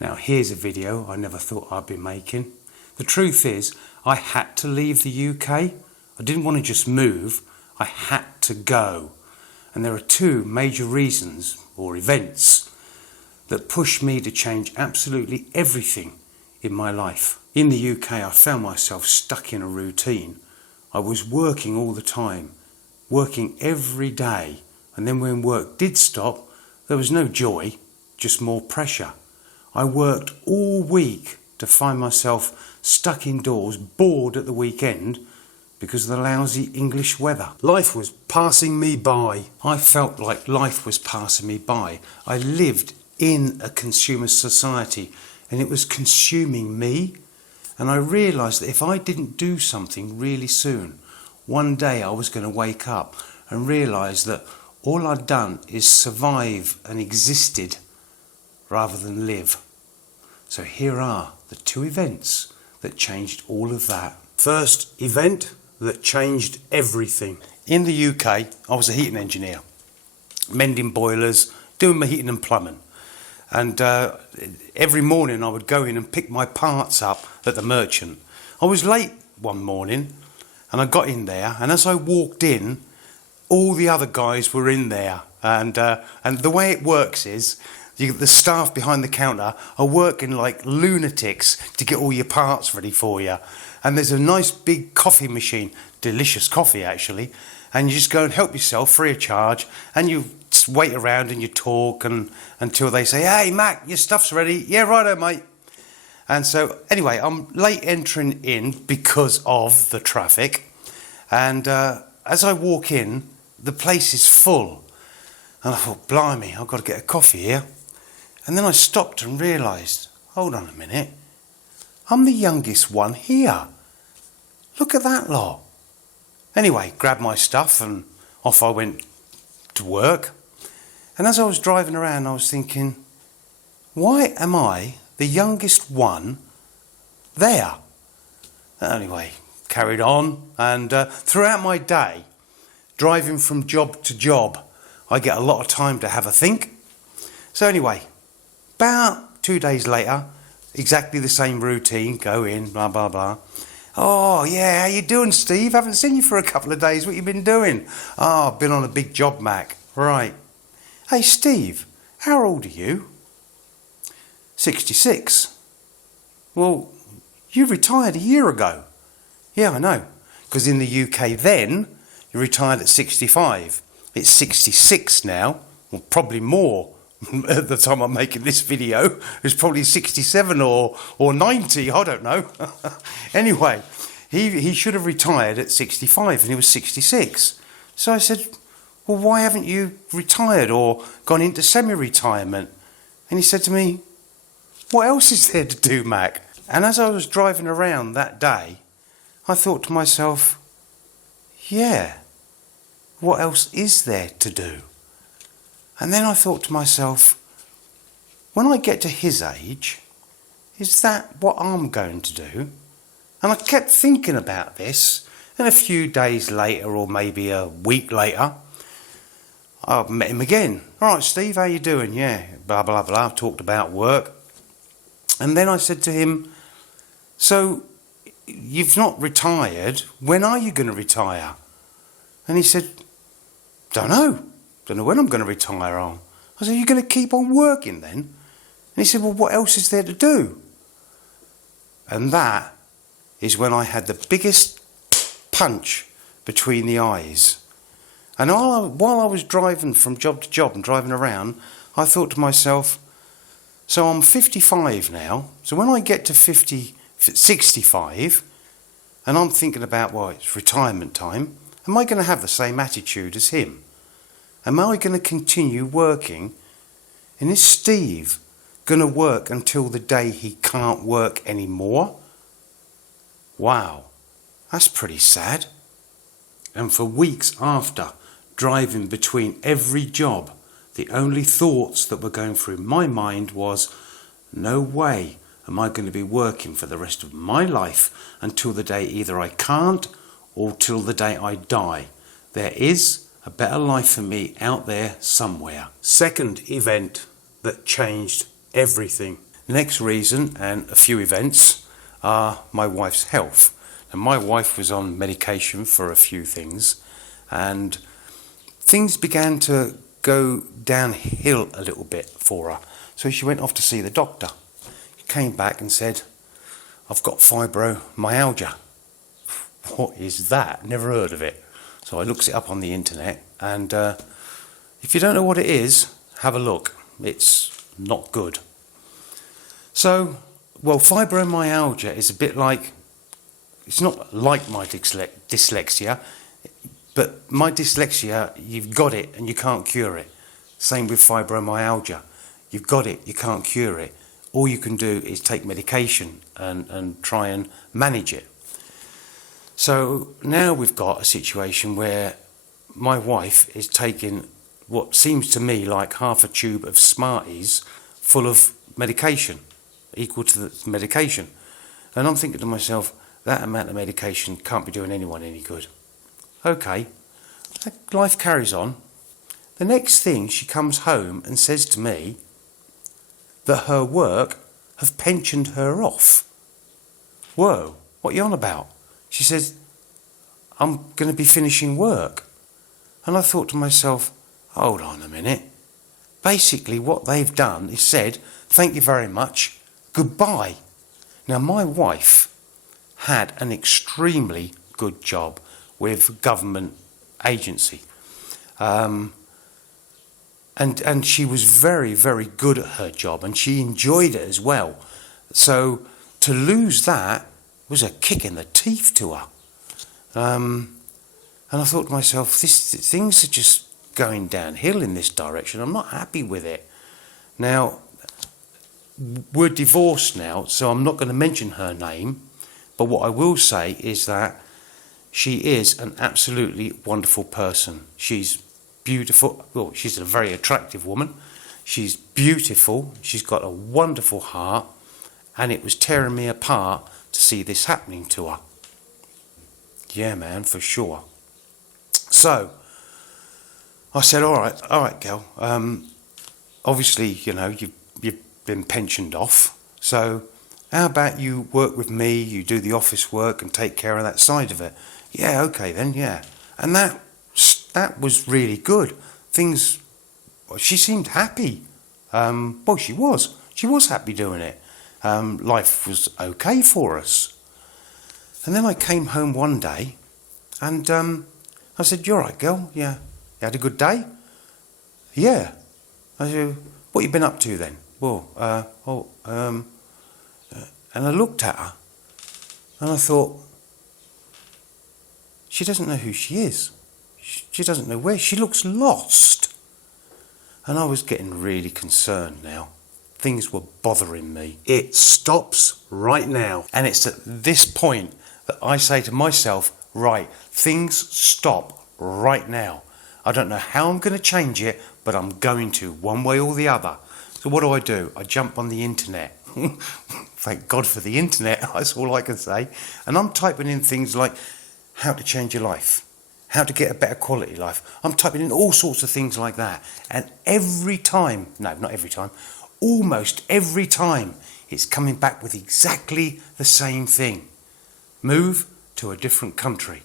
Now here's a video I never thought I'd be making. The truth is, I had to leave the UK. I didn't want to just move, I had to go. And there are two major reasons, or events, that pushed me to change absolutely everything in my life. In the UK, I found myself stuck in a routine. I was working all the time, working every day, and then when work did stop, there was no joy, just more pressure. I worked all week to find myself stuck indoors, bored at the weekend because of the lousy English weather. Life was passing me by. I felt like life was passing me by. I lived in a consumer society and it was consuming me. And I realised that if I didn't do something really soon, one day I was going to wake up and realise that all I'd done is survive and existed rather than live. So here are the two events that changed all of that. First event that changed everything. In the UK, I was a heating engineer, mending boilers, doing my heating and plumbing. And every morning I would go in and pick my parts up at the merchant. I was late one morning and I got in there, and as I walked in, all the other guys were in there. And the way it works is, the staff behind the counter are working like lunatics to get all your parts ready for you. And there's a nice big coffee machine, delicious coffee actually, and you just go and help yourself free of charge, and you just wait around and you talk until they say, "Hey Mac, your stuff's ready." "Yeah, righto mate." And so anyway, I'm late entering in because of the traffic, and as I walk in, the place is full, and I thought, blimey, I've got to get a coffee here. And then I stopped and realised, hold on a minute, I'm the youngest one here. Look at that lot. Anyway, grabbed my stuff and off I went to work. And as I was driving around, I was thinking, why am I the youngest one there? Anyway, carried on, and throughout my day, driving from job to job, I get a lot of time to have a think. So anyway, about 2 days later, exactly the same routine, go in, blah, blah, blah. "Oh, yeah, how you doing, Steve? Haven't seen you for a couple of days. What you been doing?" "Oh, I've been on a big job, Mac." "Right. Hey, Steve, how old are you?" 66. "Well, you retired a year ago." "Yeah, I know. Because in the UK then, you retired at 65. It's 66 now, or probably more. At the time I'm making this video, it's probably 67 or 90, I don't know." Anyway, he should have retired at 65 and he was 66. So I said, "Well, why haven't you retired or gone into semi-retirement?" And he said to me, "What else is there to do, Mac?" And as I was driving around that day, I thought to myself, yeah, what else is there to do? And then I thought to myself, when I get to his age, is that what I'm going to do? And I kept thinking about this, and a few days later, or maybe a week later, I met him again. "All right, Steve, how you doing?" "Yeah, blah, blah, blah." Talked about work. And then I said to him, "So, you've not retired. When are you going to retire?" And he said, "Don't know when I'm going to retire on." I said, "You're going to keep on working then?" And he said, "Well, what else is there to do?" And that is when I had the biggest punch between the eyes. And while I was driving from job to job and driving around, I thought to myself, so I'm 55 now, so when I get to 65, and I'm thinking about, well, it's retirement time, am I going to have the same attitude as him? Am I going to continue working? And is Steve going to work until the day he can't work anymore? Wow, that's pretty sad. And for weeks after, driving between every job, the only thoughts that were going through my mind was, no way am I going to be working for the rest of my life until the day either I can't or till the day I die. There is a better life for me out there somewhere. Second event that changed everything. The next reason, and a few events, are my wife's health. And my wife was on medication for a few things, and things began to go downhill a little bit for her. So she went off to see the doctor. He came back and said, "I've got fibromyalgia." What is that? Never heard of it. So I looked it up on the internet, and if you don't know what it is, have a look. It's not good. So, well, fibromyalgia is a bit like, it's not like my dyslexia, but my dyslexia, you've got it and you can't cure it. Same with fibromyalgia. You've got it, you can't cure it. All you can do is take medication and try and manage it. So now we've got a situation where my wife is taking what seems to me like half a tube of Smarties full of medication, equal to the medication. And I'm thinking to myself, that amount of medication can't be doing anyone any good. Okay, life carries on. The next thing, she comes home and says to me that her work have pensioned her off. Whoa, what are you on about? She says, "I'm going to be finishing work." And I thought to myself, hold on a minute. Basically what they've done is said, "Thank you very much, goodbye." Now my wife had an extremely good job with government agency. And she was very, very good at her job, and she enjoyed it as well. So to lose that was a kick in the teeth to her. And I thought to myself, things are just going downhill in this direction. I'm not happy with it. Now, we're divorced now, so I'm not going to mention her name. But what I will say is that she is an absolutely wonderful person. She's beautiful. Well, she's a very attractive woman. She's beautiful. She's got a wonderful heart. And it was tearing me apart to see this happening to her. Yeah, man, for sure. So I said, all right, girl. Obviously, you know, you've been pensioned off. So how about you work with me? You do the office work and take care of that side of it. Yeah, okay then, yeah. And that was really good. She seemed happy. Well, she was. She was happy doing it. Life was okay for us. And then I came home one day, and I said, "You all right, girl? Yeah. You had a good day?" "Yeah." I said, "What you been up to then?" "Well, and I looked at her, and I thought, she doesn't know who she is. She doesn't know where. She looks lost. And I was getting really concerned now. Things were bothering me. It stops right now. And it's at this point that I say to myself, right, things stop right now. I don't know how I'm going to change it, but I'm going to, one way or the other. So what do? I jump on the internet. Thank God for the internet, that's all I can say. And I'm typing in things like how to change your life, how to get a better quality life. I'm typing in all sorts of things like that. And every time, no, not every time, almost every time, it's coming back with exactly the same thing. Move to a different country.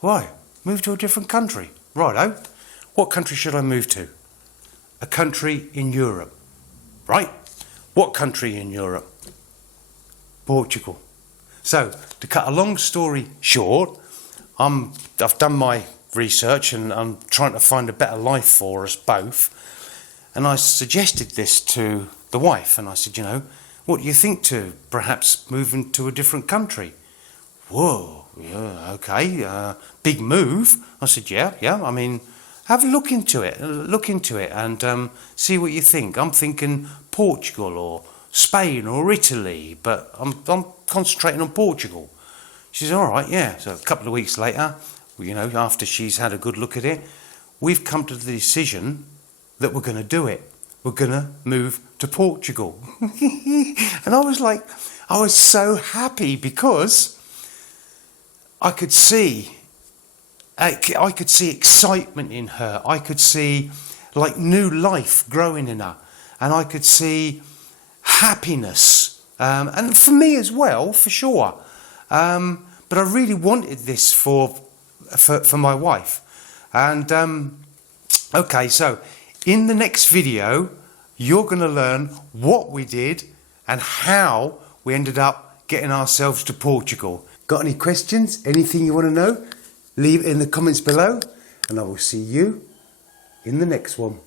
Why? Move to a different country. Righto. What country should I move to? A country in Europe. Right? What country in Europe? Portugal. So, to cut a long story short, I've done my research and I'm trying to find a better life for us both. And I suggested this to the wife, and I said, you know, what do you think to perhaps moving to a different country? Whoa, yeah, okay, big move. I said, yeah, I mean, have a look into it and see what you think. I'm thinking Portugal or Spain or Italy, but I'm concentrating on Portugal. She said, all right, yeah. So a couple of weeks later, you know, after she's had a good look at it, we've come to the decision that we're going to do it. We're going to move to Portugal. And I was so happy because I could see excitement in her. I could see like new life growing in her. And I could see happiness, and for me as well, for sure. But I really wanted this for my wife. And okay, so in the next video, you're going to learn what we did and how we ended up getting ourselves to Portugal. Got any questions? Anything you want to know? Leave it in the comments below, and I will see you in the next one.